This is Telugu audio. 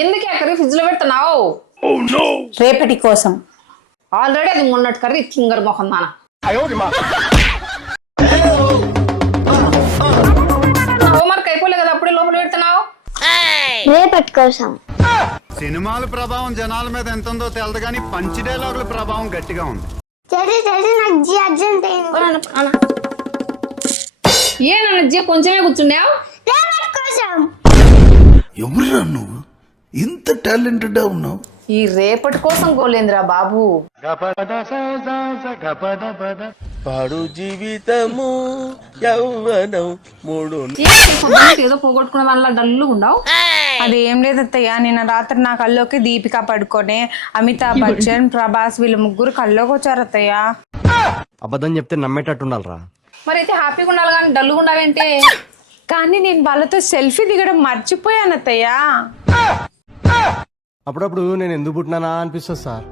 ఎందుకే కర్రీ ఫ్రిడ్జ్లో పెడుతున్నావు రేపటి కోసం. ఆల్రెడీ అది మొన్నటి కర్రీ తింగర్ మొహం దాన హోంవర్క్ అయిపోలే కదా అప్పుడే లోపల పెడుతున్నావు? రేపటి కోసం. సినిమాల ప్రభావం జనాల మీద ఎంత ఉందో తెలదు కానీ పంచి డైలాగుల ప్రభావం గట్టిగా ఉంది. నాకు జీ అర్జెంట్ ఏ నన్ను జీ కొంచెమే రేపటి కోసం. ఎవరురా నువ్వు? ఇంత టాలెంటెడ్ ఉన్నావు? ఈ రేపటి కోసం గోలేంద్రా బాబు. పాడు జీవితము యౌవనం మూడు ఏదో పోగొట్టుకున్న దానిలా డల్లు ఉండవు అది ఏం లేదు అత్తయ్య. నిన్న రాత్రి నా కల్లోకి దీపిక పడుకొని అమితాబ్ బచ్చన్ ప్రభాస్ వీళ్ళు ముగ్గురు కల్లోకి వచ్చారు అత్తయ్య. అబద్ధం చెప్తే నమ్మేటట్టు ఉండాలిరా. మరి అయితే హ్యాపీగా ఉండాలి కానీ డల్లుగా ఉండవేంటి కానీ నేను వాళ్ళతో సెల్ఫీ దిగడం మర్చిపోయాను అత్తయ్య. అప్పుడప్పుడు నేను ఎందుకు పుట్టినానా అనిపిస్తుంది సార్.